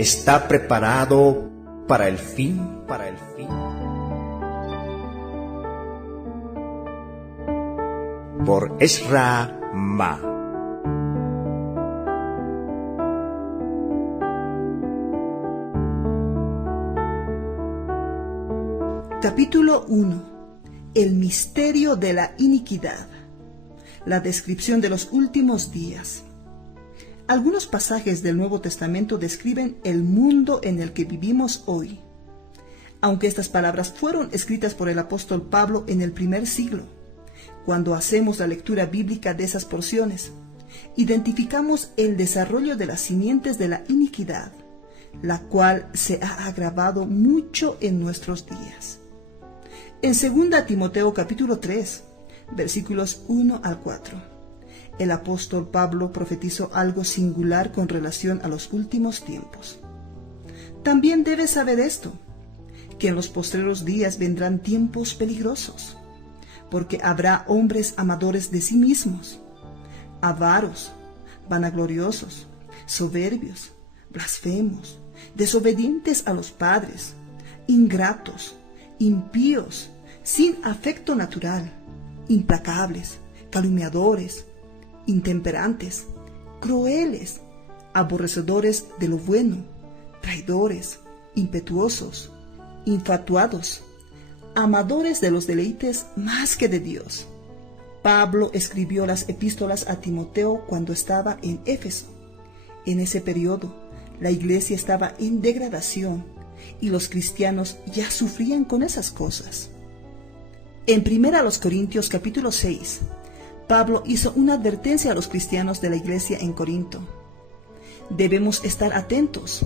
está preparado para el fin. Por Ezra Ma. Capítulo 1. El misterio de la iniquidad. La descripción de los últimos días. Algunos pasajes del Nuevo Testamento describen el mundo en el que vivimos hoy. Aunque estas palabras fueron escritas por el apóstol Pablo en el primer siglo, cuando hacemos la lectura bíblica de esas porciones, identificamos el desarrollo de las simientes de la iniquidad, la cual se ha agravado mucho en nuestros días. En 2 Timoteo capítulo 3, versículos 1 al 4, el apóstol Pablo profetizó algo singular con relación a los últimos tiempos. También debes saber esto, que en los postreros días vendrán tiempos peligrosos, porque habrá hombres amadores de sí mismos, avaros, vanagloriosos, soberbios, blasfemos, desobedientes a los padres, ingratos, impíos, sin afecto natural, implacables, calumniadores, intemperantes, crueles, aborrecedores de lo bueno, traidores, impetuosos, infatuados, amadores de los deleites más que de Dios. Pablo escribió las epístolas a Timoteo cuando estaba en Éfeso. En ese periodo, la iglesia estaba en degradación y los cristianos ya sufrían con esas cosas. En 1 Corintios capítulo 6, Pablo hizo una advertencia a los cristianos de la iglesia en Corinto. Debemos estar atentos,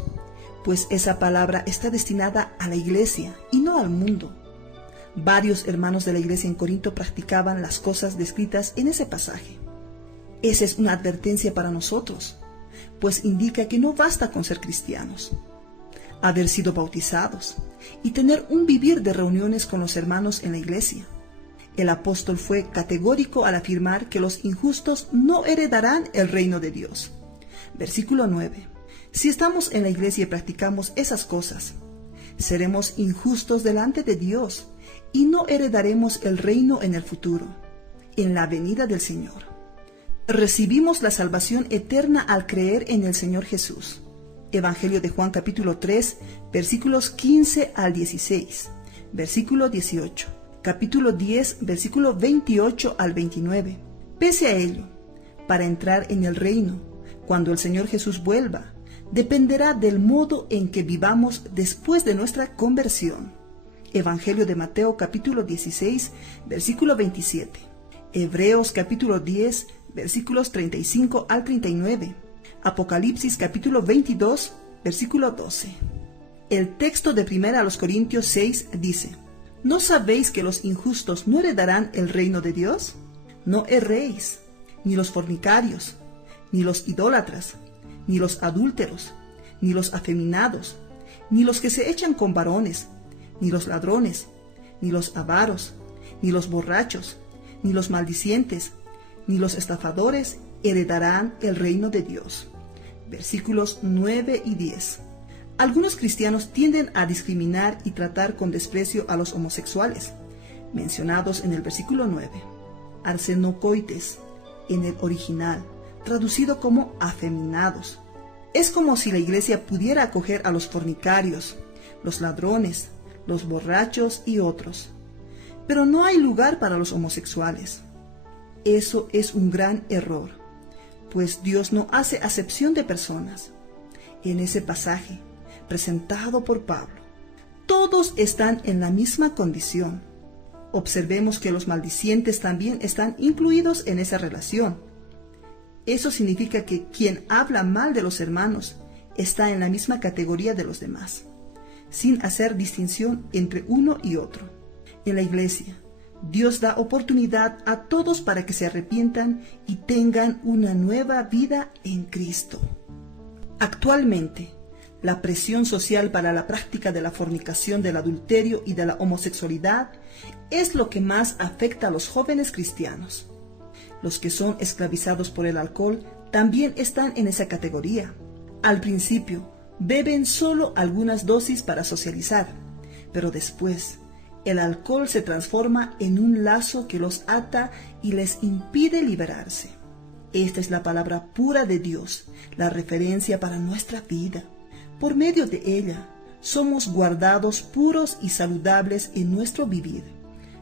pues esa palabra está destinada a la iglesia y no al mundo. Varios hermanos de la iglesia en Corinto practicaban las cosas descritas en ese pasaje. Esa es una advertencia para nosotros, pues indica que no basta con ser cristianos, haber sido bautizados y tener un vivir de reuniones con los hermanos en la iglesia. El apóstol fue categórico al afirmar que los injustos no heredarán el reino de Dios. Versículo 9. Si estamos en la iglesia y practicamos esas cosas, seremos injustos delante de Dios y no heredaremos el reino en el futuro, en la venida del Señor. Recibimos la salvación eterna al creer en el Señor Jesús. Evangelio de Juan capítulo 3, versículos 15 al 16, versículo 18, capítulo 10, versículo 28 al 29. Pese a ello, para entrar en el reino, cuando el Señor Jesús vuelva, dependerá del modo en que vivamos después de nuestra conversión. Evangelio de Mateo capítulo 16, versículo 27. Hebreos capítulo 10, versículos 35 al 39. Apocalipsis capítulo 22, versículo 12. El texto de 1 Corintios 6 dice: ¿No sabéis que los injustos no heredarán el reino de Dios? No erréis, ni los fornicarios, ni los idólatras, ni los adúlteros, ni los afeminados, ni los que se echan con varones, ni los ladrones, ni los avaros, ni los borrachos, ni los maldicientes, ni los estafadores heredarán el reino de Dios. Versículos 9 y 10. Algunos cristianos tienden a discriminar y tratar con desprecio a los homosexuales, mencionados en el versículo 9. Arsenocoites, en el original, traducido como afeminados. Es como si la iglesia pudiera acoger a los fornicarios, los ladrones, los borrachos y otros. Pero no hay lugar para los homosexuales. Eso es un gran error, pues Dios no hace acepción de personas. En ese pasaje, presentado por Pablo, todos están en la misma condición. Observemos que los maldicientes también están incluidos en esa relación. Eso significa que quien habla mal de los hermanos está en la misma categoría de los demás, sin hacer distinción entre uno y otro. En la iglesia, Dios da oportunidad a todos para que se arrepientan y tengan una nueva vida en Cristo. Actualmente, la presión social para la práctica de la fornicación, del adulterio y de la homosexualidad es lo que más afecta a los jóvenes cristianos. Los que son esclavizados por el alcohol también están en esa categoría. Al principio, Beben solo algunas dosis para socializar, pero después el alcohol se transforma en un lazo que los ata y les impide liberarse. Esta es la palabra pura de Dios, la referencia para nuestra vida. Por medio de ella, somos guardados puros y saludables en nuestro vivir.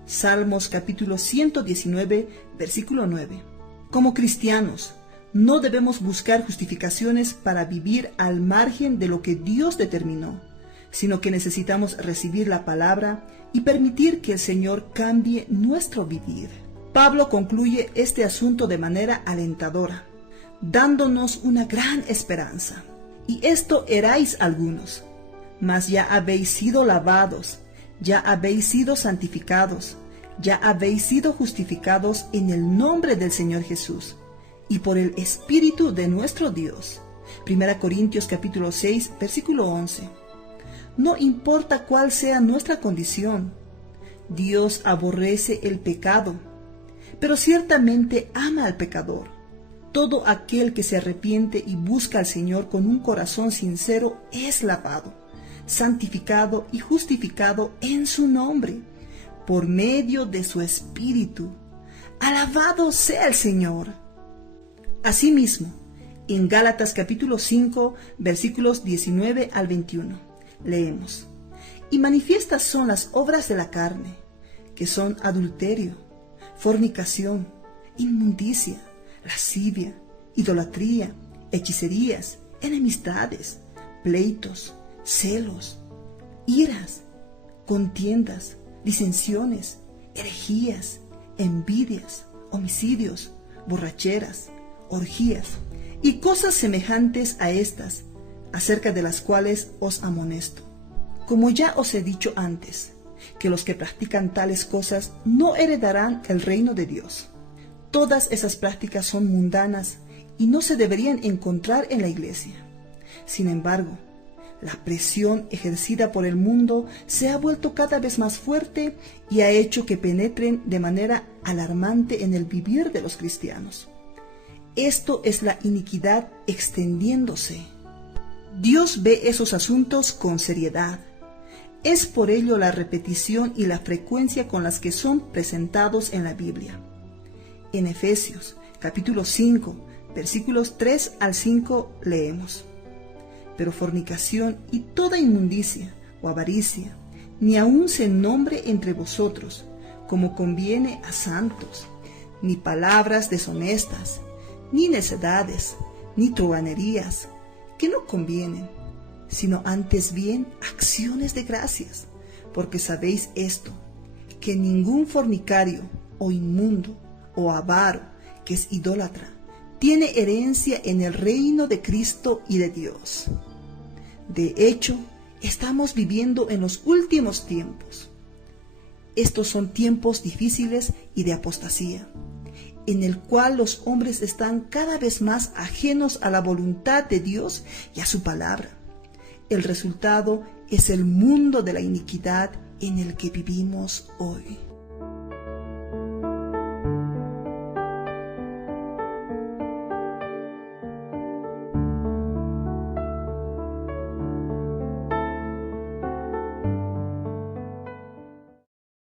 Salmos capítulo 119, versículo 9. Como cristianos, no debemos buscar justificaciones para vivir al margen de lo que Dios determinó, sino que necesitamos recibir la palabra y permitir que el Señor cambie nuestro vivir. Pablo concluye este asunto de manera alentadora, dándonos una gran esperanza. Y esto erais algunos, mas ya habéis sido lavados, ya habéis sido santificados, ya habéis sido justificados en el nombre del Señor Jesús y por el Espíritu de nuestro Dios. 1 Corintios capítulo 6, versículo 11. No importa cuál sea nuestra condición, Dios aborrece el pecado, pero ciertamente ama al pecador. Todo aquel que se arrepiente y busca al Señor con un corazón sincero es lavado, santificado y justificado en su nombre, por medio de su Espíritu. Alabado sea el Señor. Asimismo, en Gálatas capítulo 5, versículos 19 al 21, leemos: Y manifiestas son las obras de la carne, que son adulterio, fornicación, inmundicia, lascivia, idolatría, hechicerías, enemistades, pleitos, celos, iras, contiendas, disensiones, herejías, envidias, homicidios, borracheras, orgías y cosas semejantes a estas, acerca de las cuales os amonesto. Como ya os he dicho antes, que los que practican tales cosas no heredarán el reino de Dios. Todas esas prácticas son mundanas y no se deberían encontrar en la iglesia. Sin embargo, la presión ejercida por el mundo se ha vuelto cada vez más fuerte y ha hecho que penetren de manera alarmante en el vivir de los cristianos. Esto es la iniquidad extendiéndose. Dios ve esos asuntos con seriedad. Es por ello la repetición y la frecuencia con las que son presentados en la Biblia. En Efesios capítulo 5, versículos 3 al 5 leemos: Pero fornicación y toda inmundicia o avaricia, ni aun se nombre entre vosotros, como conviene a santos, ni palabras deshonestas, ni necedades, ni truhanerías, que no convienen, sino antes bien acciones de gracias, porque sabéis esto, que ningún fornicario o inmundo o avaro, que es idólatra, tiene herencia en el reino de Cristo y de Dios. De hecho, estamos viviendo en los últimos tiempos. Estos son tiempos difíciles y de apostasía, en el cual los hombres están cada vez más ajenos a la voluntad de Dios y a su palabra. El resultado es el mundo de la iniquidad en el que vivimos hoy.